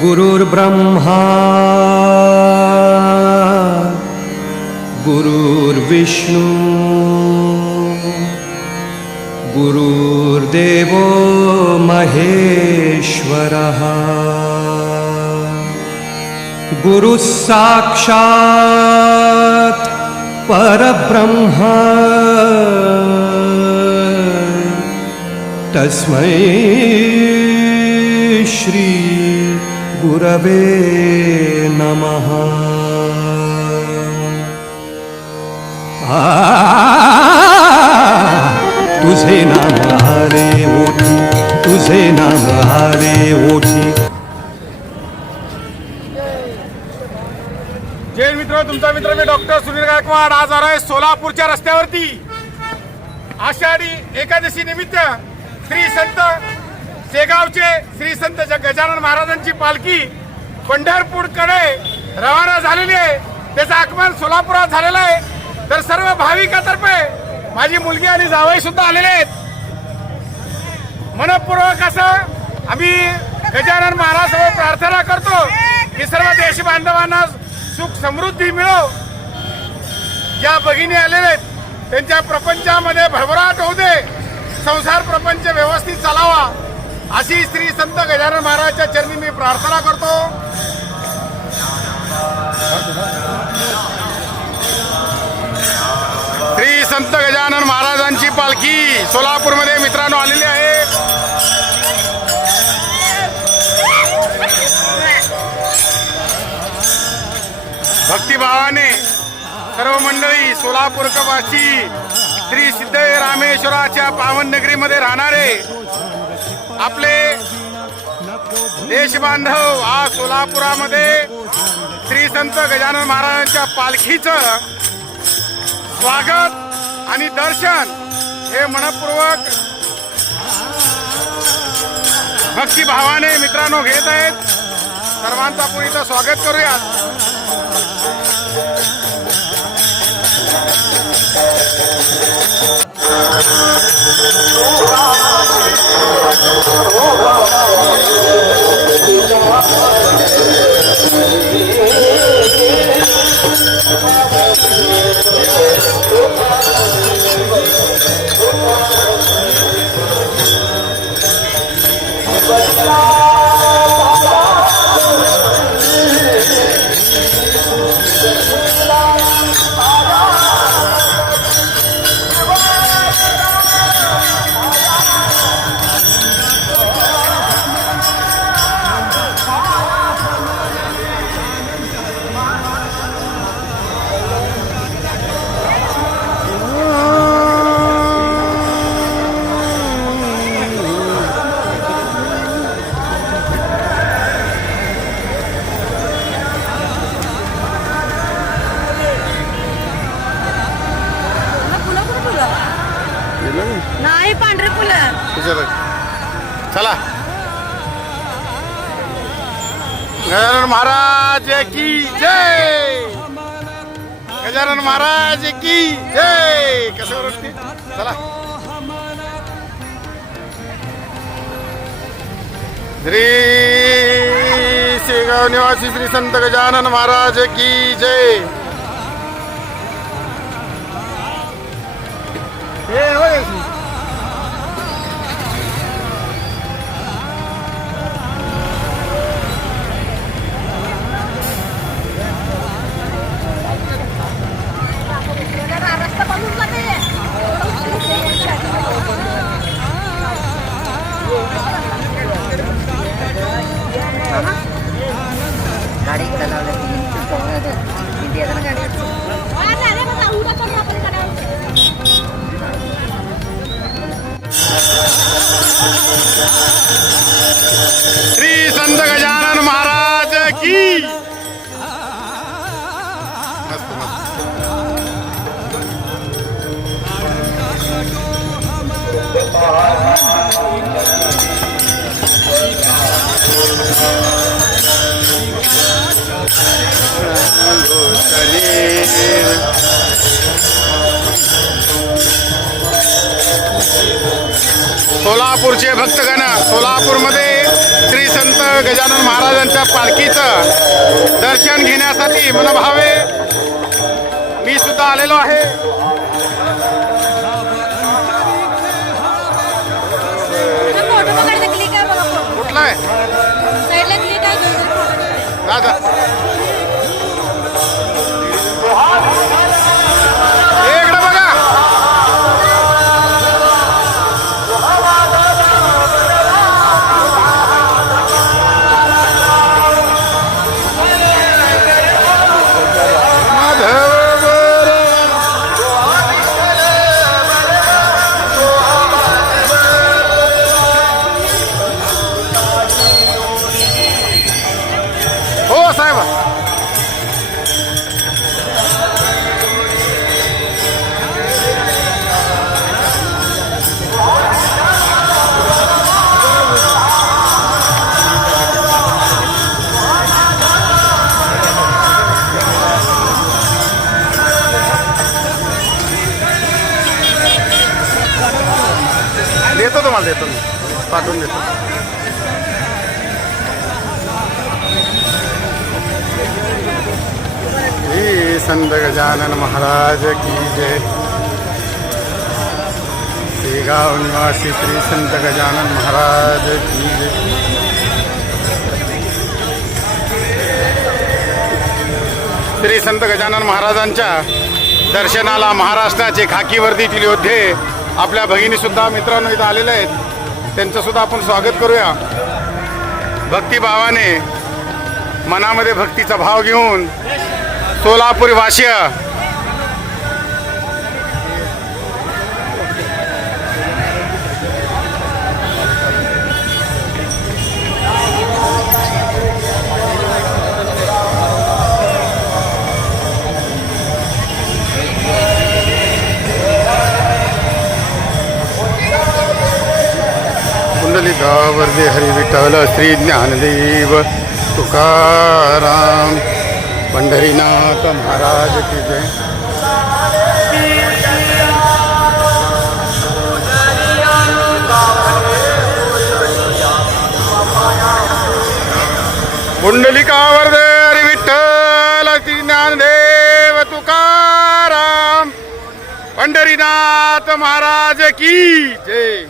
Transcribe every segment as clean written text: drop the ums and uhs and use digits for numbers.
गुरुर्ब्रह्मा गुरुर्विष्णू गुरुर्देवो महेश्वरः गुरुः साक्षात् परब्रह्म तस्मै श्री गुरवे नमः। तुझे नाम हरे ओठी, तुझे नाम हरे ओठी। जय मित्र, तुमचा मित्र मी डॉक्टर सुनील गायकवाड आज आहे सोलापूरच्या रस्त्यावरती आषाढी एकादशी निमित्त श्री संत शेगावचे श्री संत गजानन महाराजांची पालखी पंढरपूरकडे रवाना झालेली आहे। त्याचं आगमन सोलापुरात झालेलं आहे। तर सर्व भाविकांतर्फे माझी मुलगी आणि जावई सुद्धा आलेले आहेत। मनपूर्वक असं आम्ही गजानन महाराजांसमोर प्रार्थना करतो की सर्व देश बांधवांना सुख समृद्धी मिळो। ज्या भगिनी आलेले आहेत त्यांच्या प्रपंचामध्ये भरभराट होऊ दे, संसार प्रपंच व्यवस्थित चालावा अशी श्री संत गजानन महाराजांच्या चरणी मी प्रार्थना करतो। श्री संत गजानन महाराजांची पालखी सोलापूरमध्ये मित्रांनो आलेली आहे। भक्तिभावाने सर्व मंडळी सोलापूरवासी श्री सिद्धरामेश्वराच्या पावन नगरीमध्ये राहणारे आपले देश बांधव आज सोलापुरामध्ये श्री संत गजानन महाराजांच्या पालखीचं स्वागत आणि दर्शन हे मनपूर्वक भक्तिभावाने मित्रांनो घेत आहेत। सर्वांचं आपण इथं स्वागत करूयात। नाही पांढरे फुलं चला। गजानन महाराज की जय, गजानन महाराज की जय। कसं वरती चला। श्री शेगाव निवासी श्री संत गजानन महाराज की जय। गाडी श्री संत गजानन महाराज की मस्त सोलापूरचे भक्तगण सोलापूरमध्ये श्री संत गजानन महाराजांच्या पालखीचं दर्शन घेण्यासाठी मनभावे मी सुद्धा आलेलो आहे. फोटो पकडते क्लिक आहे बघा फोटो. कुठला आहे साईडला क्लिक आहे घेऊन दादा इकडे बघा. हो साहेब देतो तुम्हाला देतो मी पाठवून देतो. श्री संत गजानन महाराज की जय. शेगाव निवासी श्री संत गजानन महाराज की जय. श्री संत गजानन महाराजांच्या दर्शनाला महाराष्ट्राचे खाकी वर्दीतील योद्धे आपल्या भगिनी सुद्धा मित्रांनो इथं आलेले आहेत. त्यांचं सुद्धा आपण स्वागत करूया. भक्तिभावाने मनामध्ये भक्तीचा भाव घेऊन सोलापूर वासीय पुंडलिकावर्दे हरी विठ्ठल श्री ज्ञानदेव तुकाराम पंढरीनाथ महाराज की जय. पुंडलिकावर्दे हरी विठ्ठल श्री ज्ञानदेव तुकाराम पंढरीनाथ महाराज की जय.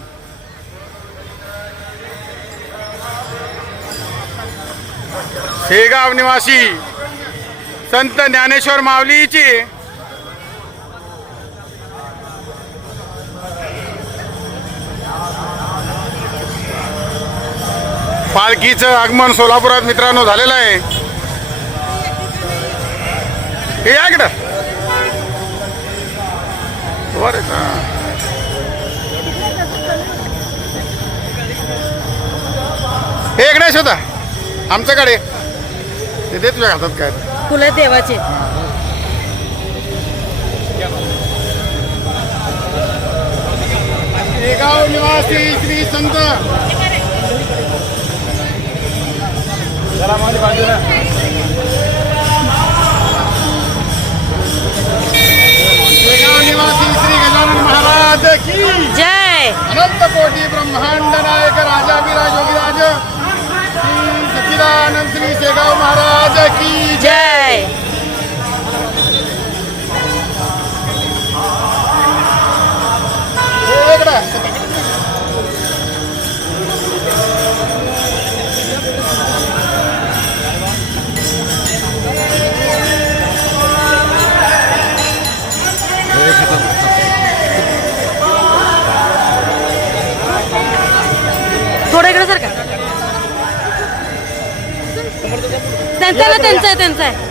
शेगाव निवासी संत ज्ञानेश्वर माऊलीची पालखीचं आगमन सोलापुरात मित्रांनो झालेलं आहे. हे या इकडं बरं का हे इकडे शोधा आमच्याकडे ते देत तुझ्या हातात काय फुलं देवाचे. शेगाव निवासी श्री संत शेगाव निवासी श्री गजानन महाराज की जय. अनंत कोटी ब्रह्मांड नायक राजा विराज योगीराज श्री सच्चिदानंद श्री शेगाव महाराज की जय. थोडं इकडे सर का त्यांचं आहे.